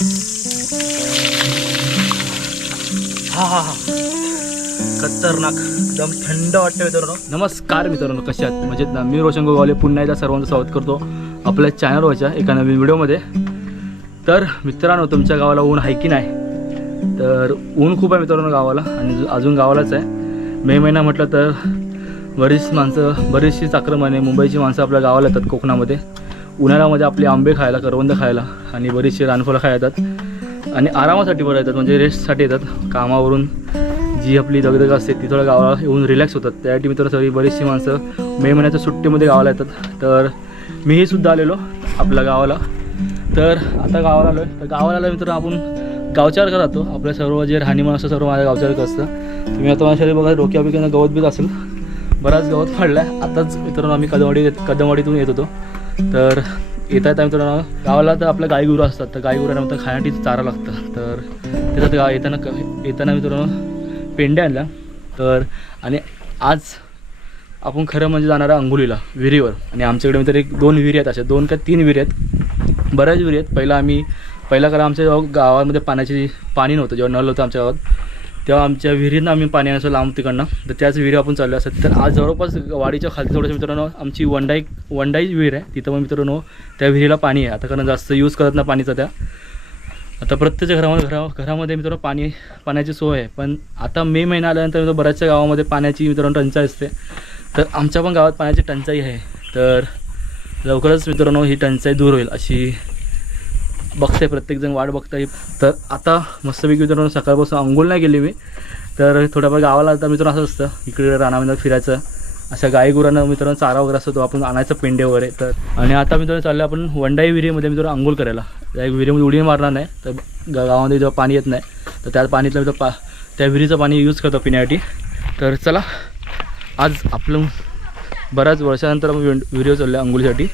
हा हा हा. खतरनाक. एकदम थंड वाटतं मित्रांनो. नमस्कार मित्रांनो कशा आहात? म्हणजे ना? मी रोशन गोगावले. पुन्हा एकदा सर्वांचं स्वागत करतो आपल्या चॅनलवरच्या एका नवीन व्हिडिओमध्ये तर मित्रांनो तुमच्या गावाला ऊन आहे की नाही? तर ऊन खूप आहे मित्रांनो गावाला आणि अजून गावालाच आहे. मे महिना म्हटलं तर बरीच माणसं बरीचशी चाक्रमाने मुंबईची माणसं आपल्या गावाला येतात कोकणामध्ये. उन्हाळ्यामध्ये आपले आंबे खायला करवंद खायला आणि बरीचशी रानफळं खाय येतात. आणि आरामासाठी बरं येतात म्हणजे रेस्टसाठी येतात. कामावरून जी आपली दगदग असते ती थोडं गावाला येऊन रिलॅक्स होतात. त्यासाठी मित्र सगळी बरीचशी माणसं मे महिन्याच्या सुट्टीमध्ये गावाला येतात. तर मीही सुद्धा आलेलो आपल्या गावाला. तर आता गावाला आलो आहे तर गावाला आलो मित्र आपण गावचार राहतो. आपल्या सर्व जे राहणीमान असतं सर्व माझ्या गावचार असतं. तुम्ही आता माझ्या बघा डोक्या गवत बीत असेल. बराच गवत फाडला आहे आताच मित्रांनो आम्ही कदमवाडी कदमवाडीतून येत होतो. तर येता येता मित्रांनो गावाला तर आपल्या गाई असतात तर गाई गुरांना मित्र खाण्यासाठी चारा लागतं. तर त्याच्यात गा येताना येताना मित्रांनो पेंड्या आणल्या. तर आणि आज आपण खरं म्हणजे जाणार आहे अंघोलीला विहिरीवर. आणि आमच्याकडे मित्र एक दोन विहिरी आहेत अशा दोन का तीन विहिरी आहेत. बऱ्याच विहिरी आहेत. पहिला आम्ही पहिला कारण आमच्या गावामध्ये पाण्याची पाणी नव्हतं जेव्हा नळ होतं आमच्या गावात. तेव्हा आमच्या विहिरीनं आम्ही पाणी आणायचो लांब तिकडनं. तर त्याच विहिरी आपण चाललो असतात तर आज जवळपास वाडीच्या खाली थोडंसं मित्रांनो आमची वंडाई वंडाई विहीर आहे. तिथं मग मित्रांनो त्या विहिरीला पाणी आहे. आता कारण जास्त यूज करत ना पाणीचा त्या. आता प्रत्येक घरामध्ये घरा घरामध्ये मित्रांनो पाणी पाण्याची सोय आहे. पण आता मे महिना आल्यानंतर बऱ्याचशा गावामध्ये पाण्याची मित्रांनो टंचाई असते. तर आमच्या पण गावात पाण्याची टंचाई आहे. तर लवकरच मित्रांनो ही टंचाई दूर होईल अशी बघते प्रत्येकजण वाट बघताय. तर आता मस्तपैकी मित्रांनो सकाळपासून अंघोळ नाही गेली मी. तर थोड्याफार गावाला आता मित्रांनो असं असतं. इकडे रानामध्ये फिरायचं. अशा गाई गुरांना मित्रांनो चारा वगैरे असतो तो आपण आणायचं पेंडे वगैरे. तर आणि आता मित्रांनो चाललं आपण वंडाई विहिरीमध्ये मित्रांनो अंघोळ करायला. त्या विहिरीमध्ये उडी मारणार नाही तर गा- गावामध्ये जेव्हा पाणी येत नाही तर त्या पाणीतलं मित्र पा त्या विहिरीचं पाणी यूज करतो पिण्यासाठी. तर चला आज आपलं बऱ्याच वर्षानंतर आपण व्हिडिओ चाललो आहे अंघोळीसाठी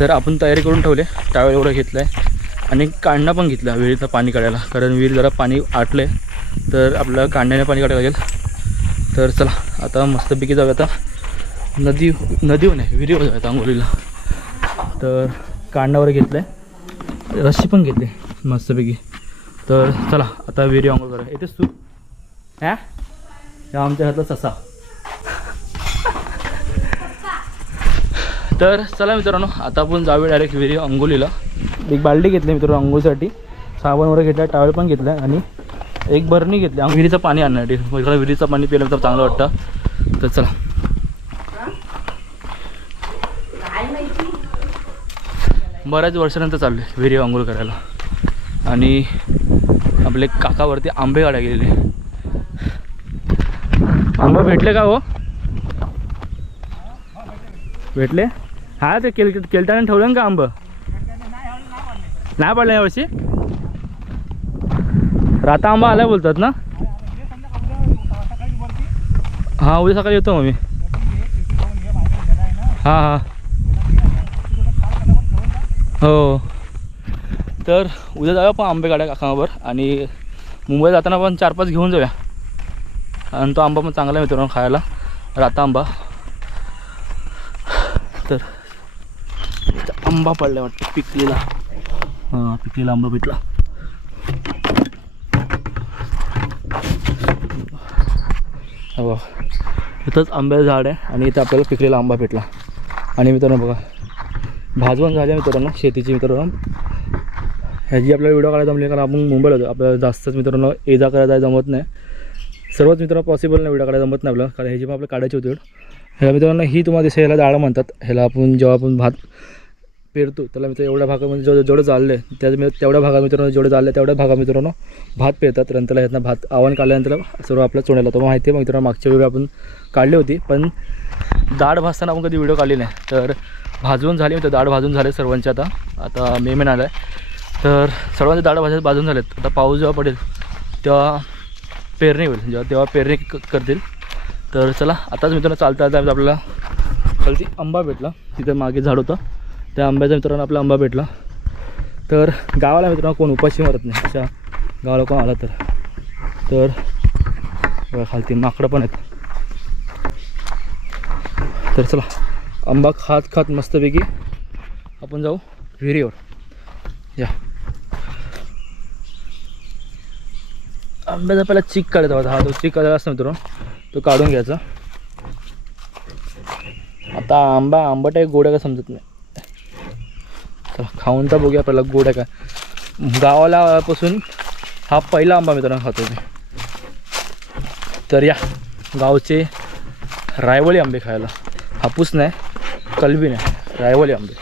तर आपण तयारी करून ठेवले टावेल एवढं घेतलं आहे आणि कांडा पण घेतला विहिरीतलं पाणी काढायला. कारण विहीर जरा पाणी आटलं आहे तर आपल्याला कांड्याने पाणी काढायला लागेल. तर चला आता मस्तपैकी जाऊया आता. नदी नदीवर नाही विहिरीवर जाऊया आता आंघोळीला तर कांडावर घेतलं आहे रस्सी पण घेतली मस्तपैकी. तर चला आता विहिरी आंघोळ करा येतेस तू. ह्या या आमच्या हातला ससा. तर चला मित्रांनो आता आपण जाऊया डायरेक्ट विहिरी अंघोलीला एक बाल्टी घेतली मित्रांनो अंघोळीसाठी. साबण वगैरे घेतला टावेल पण घेतला आणि एक बरणी घेतली. विहिरीचं पाणी आणण्यासाठी इकडं विहिरीचं पाणी पिलं तर चांगलं वाटतं. तर चला. बऱ्याच वर्षानंतर चालले विहिरी अंघोळ करायला. आणि आपले काकावरती आंबे काढायला गेलेले. आंबे भेटले का हो? भेटले? हा ते केल केलटाने ठेवलं ना का आंब? नाही पडलं यावर्षी राता आंबा आला बोलतात ना? हां उद्या सकाळी येतो मग मी. हां हां. हो. तर उद्या जाऊया पण आंबे गाड्या काकांवर आणि मुंबईत जाताना पण चार पाच घेऊन जाऊया. आणि तो आंबा पण चांगला आहे मित्रांनो खायला. राता आंबा तर इथं आंबा पडला वाटतं पिकलेला. हां पिकलेला आंबा भेटला. बघा. इथंच आंब्याचं झाड आहे आणि इथं आपल्याला पिकलेला आंबा भेटला. आणि मित्रांनो बघा भाजवण झाल्या मित्रांनो शेतीची मित्रांनो. ह्याची आपल्याला व्हिडिओ काढायला जमली कारण आपण मुंबईला होतो. आपल्याला जास्तच मित्रांनो ये जा करायला जमत नाही. सर्वच मित्रांनो पॉसिबल नाही व्हिडिओ काढायला जमत नाही आपल्याला कारण ह्याची पण आपल्याला काढायची होती. ह्या मित्रांनो ही तुम्हाला दिसेल ह्याला डाळ म्हणतात. ह्याला आपण जेव्हा आपण भात पेरतो. त्याला मित्र एवढ्या भागामध्ये जेवढं जेवढं चाललं आहे त्या तेवढ्या भागा मित्रांनो जेवढं चाललं आहे तेवढ्या भागा मित्रांनो भात पेरतात. नंतर ह्यातनं भात आव्हान काढल्यानंतर सर्व आपल्या चोण्याला होतं माहिती आहे मग मित्रांनो मागच्या वेळी आपण काढली होती. पण डाळ भाजताना आपण कधी व्हिडिओ काढली नाही. तर भाजून झाली मित्र डाळ भाजून झाले सर्वांचे आता. आता मे महिना आला आहे तर सर्वांचे डाळ भाज्या भाजून झालेत. आता पाऊस जेव्हा पडेल तेव्हा पेरणी होईल. जेव्हा तेव्हा पेरणी क- करतील. तर चला आताच मित्रांनो चालता चालता आपल्याला खालती आंबा भेटला. तिथं मागे झाड होतं. त्या आंब्याचा मित्रांनो आपला आंबा भेटला. तर गावाला मित्रांनो कोण उपाशी मरत नाही. अशा गावाला कोण आला तर. तर खालती माकडं पण आहेत. तर चला आंबा खात खात मस्तपैकी आपण जाऊ विहिरीवर. या. आंब्याचा पहिला चिक काढायचा होता हा तो चिक काढायला असतो मित्रांनो तो काढून घ्यायचा. आता आंबा आंबट आहे गोड का समजत नाही. खाऊन तर बघूया पहिला गोड आहे का गावाला पासून हा पहिला आंबा मित्रांनो खातो मी. तर या गावचे रायवळी आंबे खायला. हापूस नाही कलबी नाही रायवळी आंबे.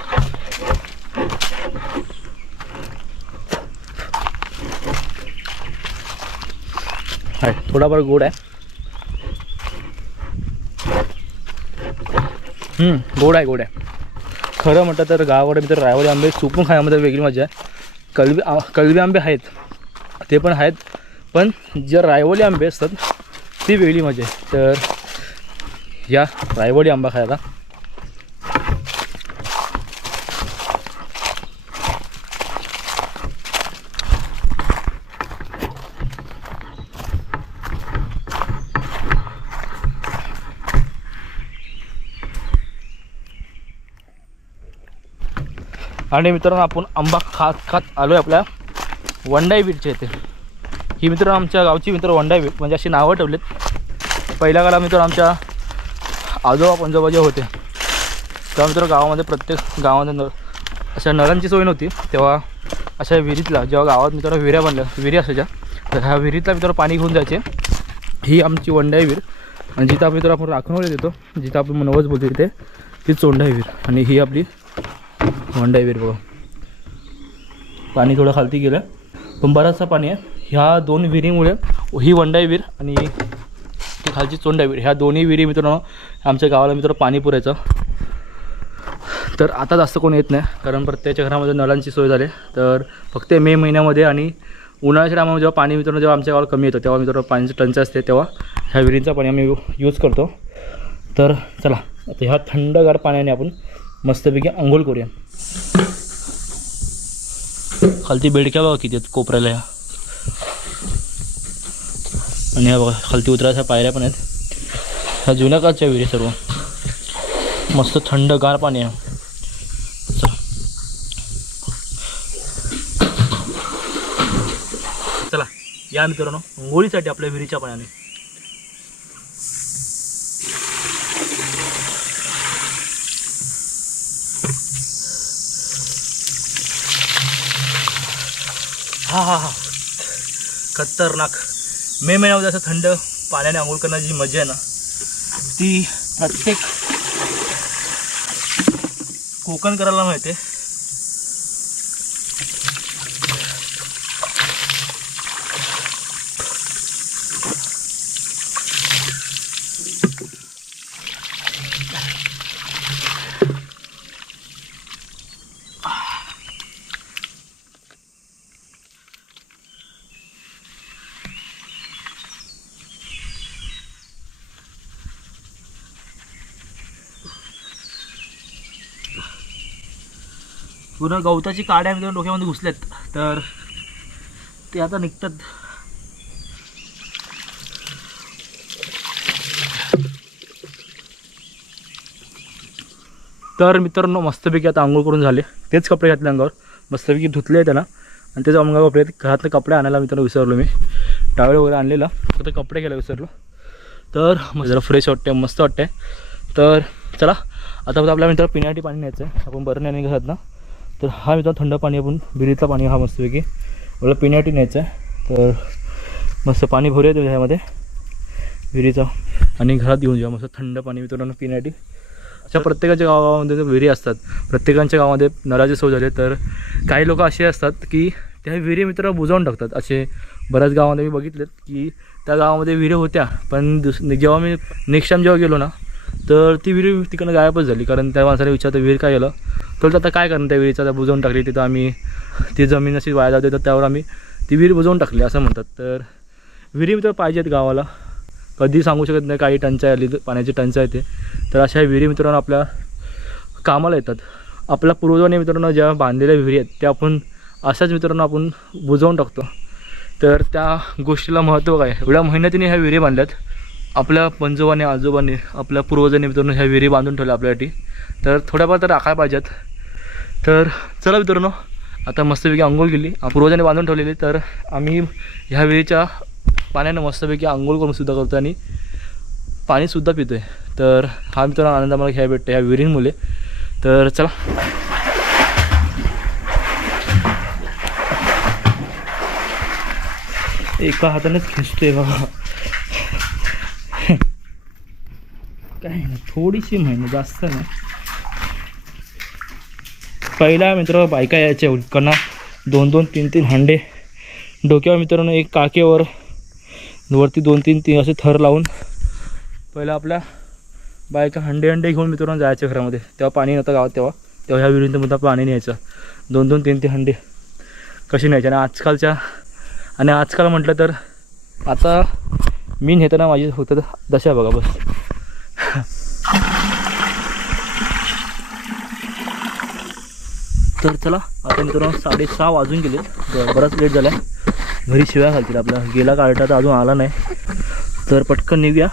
आहे थोडाफार गोड आहे. हम्म, गोड आहे गोड आहे. खरं म्हटलं तर गावाकडे मी तर रायवळी आंबे चुकून खाण्यामध्ये वेगळी मजा आहे. कलबी आ कलबी आंबे आहेत ते पण आहेत पण जे रायवली आंबे असतात ती वेगळी मजा आहे. तर या रायवळी आंबा खायला. आणि मित्रांनो आपण आंबा खात खात आलो आहे आपल्या वंडाई बीरच्या इथे. ही मित्रांनो आमच्या गावची मित्र वंडाई बीर म्हणजे अशी नावं ठेवलीत. पहिल्या काळात मित्र आमच्या आजोबा पंजोबा जे होते. तेव्हा मित्र गावामध्ये प्रत्येक गावामध्ये नळ अशा नळांची सोय नव्हती. तेव्हा अशा विहिरीतला जेव्हा गावात मित्रांनो विहिऱ्या बनल्या विहिरी असायच्या तर ह्या विहिरीतला मित्र पाणी घेऊन जायचे. ही आमची वंडाई विहीर आणि जिथं आपण मित्र आपण राखणवले देतो जिथं आपण नवस बोलतो तिथे ती चोंडाई विहीर. आणि ही आपली वंडाई विहीर बघा. पाणी थोडं खालती गेलं. पण बराचसा पाणी आहे. ह्या दोन विहिरीमुळे ही वंडाई विहीर आणि ती खालची चोंडाई विहीर ह्या दोन्ही विहिरी मित्रांनो आमच्या गावाला मित्र पाणी पुरायचं. तर आता जास्त कोणी येत नाही कारण प्रत्येकाच्या घरामध्ये नळांची सोय झाली. तर फक्त मे महिन्यामध्ये आणि उन्हाळ्याच्या टायमामध्ये जेव्हा पाणी मित्रांनो जेव्हा आमच्या गावाला कमी येतं तेव्हा मित्रांनो पाण्याची टंचाई असते. तेव्हा ह्या विहिरींचा पाणी आम्ही यूज करतो. तर चला आता ह्या थंडगार पाण्याने आपण मस्तपैकी आंघोळ करूया. खालती बेडक्या बघा किती आहेत कोपऱ्याला ह्या आणि ह्या बघा खालती उतरायच्या पायऱ्या पण आहेत. ह्या जुन्या काळच्या विहिरी सर्व. मस्त थंड गार पाणी आहे. चला. या मित्रांनो अंघोळीसाठी आपल्या विहिरीच्या पाण्याने. हा हा हा. खतरनाक. मे महिन्यामध्ये असं थंड पाण्याने आंघोळ करण्याची जी मजा आहे ना ती प्रत्येक कोकण करायला माहिती आहे पूर्ण गवताची काड्या मित्रांनो डोक्यामध्ये घुसल्यात. तर ते आता निघतात. तर मित्रांनो मस्तपैकी आता आंघोळ करून झाले. तेच कपडे घातले अंगावर. मस्तपैकी धुतले त्याला. आणि त्याचा अंगावर कपडे घरातले कपडे आणायला मित्रांनो विसरलो मी. टावेल वगैरे आणलेला. फक्त कपडे घ्यायला विसरलो. तर मग जरा फ्रेश वाटते मस्त वाटते तर चला आता आपल्या मित्र पिण्यासाठी पाणी न्यायचं आहे आपण बरं नाही घरात ना तर हा मित्र थंड पाणी आपण विहिरीतला पाणी हा मस्तपैकी. मला पिण्यासाठी न्यायचं आहे. तर मस्त पाणी भरूया तुम्ही ह्यामध्ये. विहिरीचा. आणि घरात घेऊन जाऊ मस्त थंड पाणी मित्रांनो पिण्यासाठी. अशा प्रत्येकाच्या गावामध्ये विहिरी असतात. प्रत्येकाच्या गावामध्ये नळाची सोय झाली तर काही लोक असे असतात की त्या विहिरी मित्र बुजवून टाकतात. असे बऱ्याच गावामध्ये मी बघितलेत की त्या गावामध्ये विहिरी होत्या. पण दुस जेव्हा मी नेक्स्ट टाईम जेव्हा गेलो ना तर ती विहीर तिकडनं गायबच झाली. कारण त्या माणसाने विचारतं विहीर काय गेलं? तर आता काय करणार त्या विहिरीचा? आता बुजवून टाकली तिथं आम्ही. ती जमीन अशी वाया जाते तर त्यावर आम्ही ती विहीर बुजवून टाकली असं म्हणतात. तर विहिरी मित्र पाहिजेत गावाला. कधी सांगू शकत नाही काही टंचाई आली तर पाण्याची टंचाई येते. तर अशा विहिरी मित्रांनो आपल्या कामाला येतात. आपल्या पूर्वजांनी मित्रांनो ज्या बांधलेल्या विहिरी आहेत त्या आपण अशाच मित्रांनो आपण बुजवून टाकतो. तर त्या गोष्टीला महत्त्व काय? एवढ्या मेहनतीने ह्या विहिरी बांधल्यात. आपल्या पंजोबाने आजोबाने आपल्या पूर्वजांनी मित्रांनो ह्या विहिरी बांधून ठेवल्या आपल्यासाठी. तर थोड्याफार तर राखायला पाहिजेत. तर चला मित्रांनो आता मस्तपैकी आंघोळ केली. पूर्वजांनी बांधून ठेवलेली. तर आम्ही ह्या विहिरीच्या पाण्यानं मस्तपैकी आंघोळ करून सुद्धा करतो आणि पाणीसुद्धा पितो आहे तर हा मित्रांनो आनंद आम्हाला घ्यायला भेटतो ह्या विहिरींमुळे. तर चला. एका हातानेच खेचतोय बाबा. काय नाही. थोडीशी मेहनत जास्त नाही. पहिला मित्र बायका यायच्या उडकांना दोन दोन तीन तीन हांडे. डोक्यावर मित्रांनो एक काकेवर. वरती दोन तीन तीन असे थर लावून. पहिला आपल्या बायका हंडे हंडे घेऊन मित्रांनो जायचे घरामध्ये. तेव्हा पाणी नव्हतं गावात तेव्हा. तेव्हा ह्या विहिरींमध्ये पाणी न्यायचं. दोन दोन तीन तीन हंडे. कसे न्यायचे? आणि आजकालच्या आणि आजकाल म्हटलं तर आता मी नेताना माझी होतं दशा बघा बस. तर चला आता मित्रांनो साडेसहा वाजून गेले. बराच लेट झाला घरी शिव्या घालतील आपला गेला काळटा तर अजून आला नाही. तर पटकन निघूया.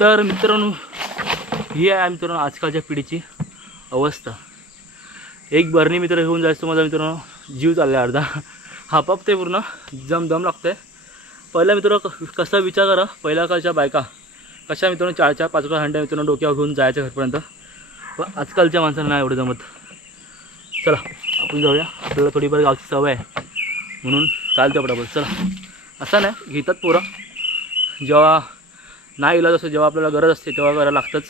तर मित्रांनो ही आहे मित्रांनो आजकालच्या पिढीची अवस्था. एक बरणी मित्र घेऊन जायचं माझा मित्रांनो. जीव चालला अर्धा. हापापते पूर्ण जम दम लागतंय. पहिला मित्र कसा विचार करा? पहिल्या कालच्या बायका. कशा मित्रांनो चार चार पाच पाच हंड्या मित्रांनो डोक्यावर घेऊन जायच्या घरपर्यंत. पण आजकालच्या माणसांना नाही एवढं जमत. चला आपण जाऊया. आपल्याला थोडीफार गावची सवय आहे. म्हणून चालते पटापट. चला. असं नाही घेतात पोरं. जेव्हा नाही इलाज असतो जेव्हा आपल्याला गरज असते तेव्हा करायला लागतंच.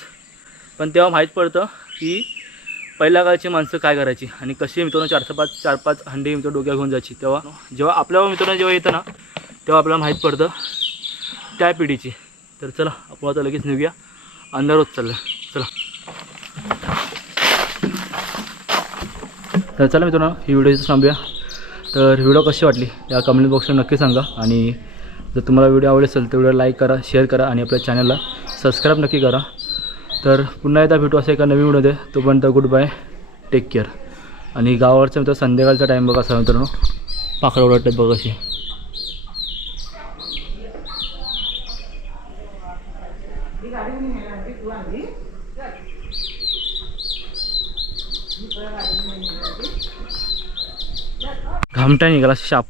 पण तेव्हा माहीत पडतं की पहिल्या काळची माणसं काय करायची? आणि कशी मित्रांनो चार पाच चार पाच हंडी मित्र डोक्या घेऊन जायची. तेव्हा जेव्हा आपल्या मित्रांनो जेव्हा येतं ना तेव्हा आपल्याला माहीत पडतं त्या पिढीची. तर चला आपण आता लगेच निघूया. अंधार होत चाललं चला. तर चला मित्रांनो ही व्हिडिओ थांबूया. तर व्हिडिओ कशी वाटली? या कमेंट बॉक्समध्ये नक्की सांगा. आणि जर तुम्हाला व्हिडिओ आवडेल असेल तर व्हिडिओ लाईक करा शेअर करा आणि आपल्या चॅनलला सबस्क्राईब नक्की करा. तर पुन्हा एकदा भेटू असं एका नवीन व्हिडिओमध्ये. तोपर्यंत गुड बाय टेक केअर आणि गावावरचं मित्र संध्याकाळचा टाईम बघा असा मित्रांनो. पाकडं उडतात बघ अशी. घामटा निघाला शाप.